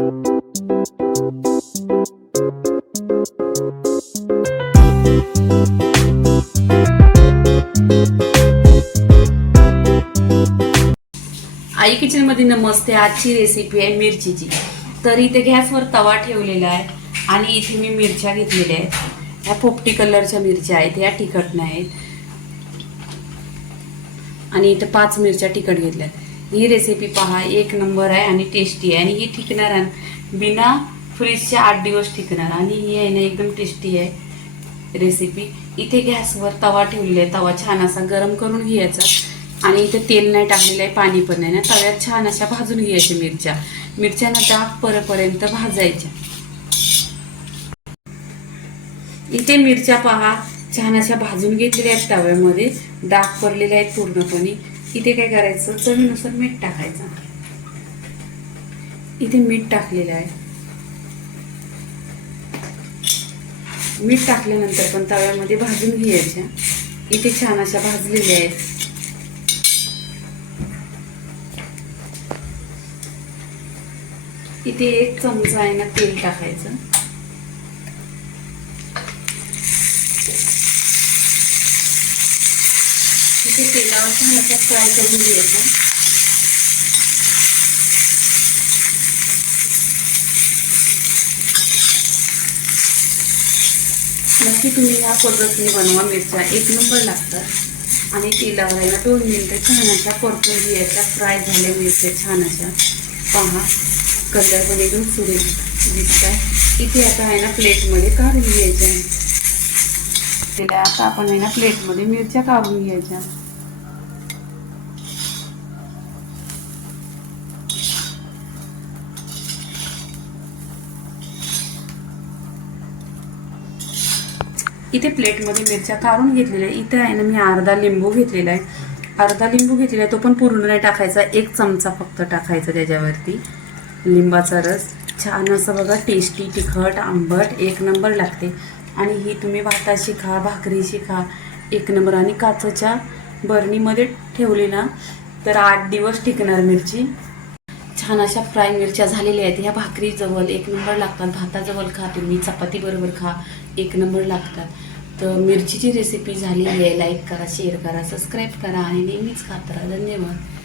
आई kitchen मध्ये नमस्ते। आजची recipe आहे मिरचीची। तर इथे गॅसवर तवा ठेवलेला आहे आणि इथे मी मिरच्या घेतलेल्या आहेत। ह्या पोपटी कलरच्या मिरच्या आहेत, ह्या तिखट नाहीत। आणि इथे 5 मिरच्या तिखट घेतल्या। ही रेसिपी पहा, एक नंबर आहे आणि टेस्टी आहे। आणि ही टिकणार आहे बिना फ्रीजचे 8 दिवस टिकणार। आणि ही आहे ना एकदम टेस्टी आहे रेसिपी। इथे गॅसवर तवा ठेवलेला आहे, तवा छान असा गरम करून घ्यायचा। आणि इथे तेल नाही टाकलेलं आहे, पाणी पण नाही ना। तव्यात छान अशा भाजून घ्यायच्या मिरच्यांना डाग परेपर्यंत भाजायच्या। इथे मिरच्या पहा छान अशा भाजून घेतलेल्या आहेत, तव्यामध्ये डाग पडलेले आहेत पूर्णपणे। इथे काय करायचं, चवीनुसार मीठ टाकायचं। इथे मीठ टाकलेलं आहे। मीठ टाकल्यानंतर पण तव्यामध्ये भाजून घ्यायच्या। इथे छान अशा भाजलेल्या आहेत। इथे 1 चमचा आहे ना तेल टाकायचं। इथे तेलावर छान असं फ्राय करून घ्यायचं। नक्की तुम्ही ह्या पद्धतीने बनवा, मिरच्या 1 नंबर लागतात। आणि तेलावर आहे ना 2 मिनिटं छान अशा परतून घ्यायच्या। फ्राय झाल्या मिरच्या छान अशा पहा, कलर पण एकदम सुरेख दिसत आहे। इथे आता आहे ना प्लेटमध्ये काढून घ्यायच्या आहे। त्याला आता आपण आहे ना प्लेटमध्ये मिरच्या काढून घ्यायच्या। इथे प्लेटमध्ये मिरच्या काढून घेतलेल्या आहे। इथे आहे ना मी अर्धा लिंबू घेतलेला आहे। अर्धा लिंबू घेतलेला आहे, तो पण पूर्ण नाही टाकायचा, 1 चमचा फक्त टाकायचा त्याच्यावरती लिंबाचा रस। छान असं बघा, टेस्टी, तिखट, आंबट 1 नंबर लागते। आणि ही तुम्ही भाताशी खा, भाकरीशी खा 1 नंबर। आणि काचेच्या बरणीमध्ये ठेवली ना तर 8 दिवस टिकणार मिरची। छान अशा फ्राय मिरच्या झालेल्या आहेत। ह्या भाकरी जवळ 1 नंबर लागतात, भाताजवळ खा तुम्ही, चपाती बरोबर खा 1 नंबर लागतात। तर मिरचीची रेसिपी झालेली आहे। लाईक करा, शेअर करा, सबस्क्राईब करा आणि नेहमीच खात राहा। धन्यवाद।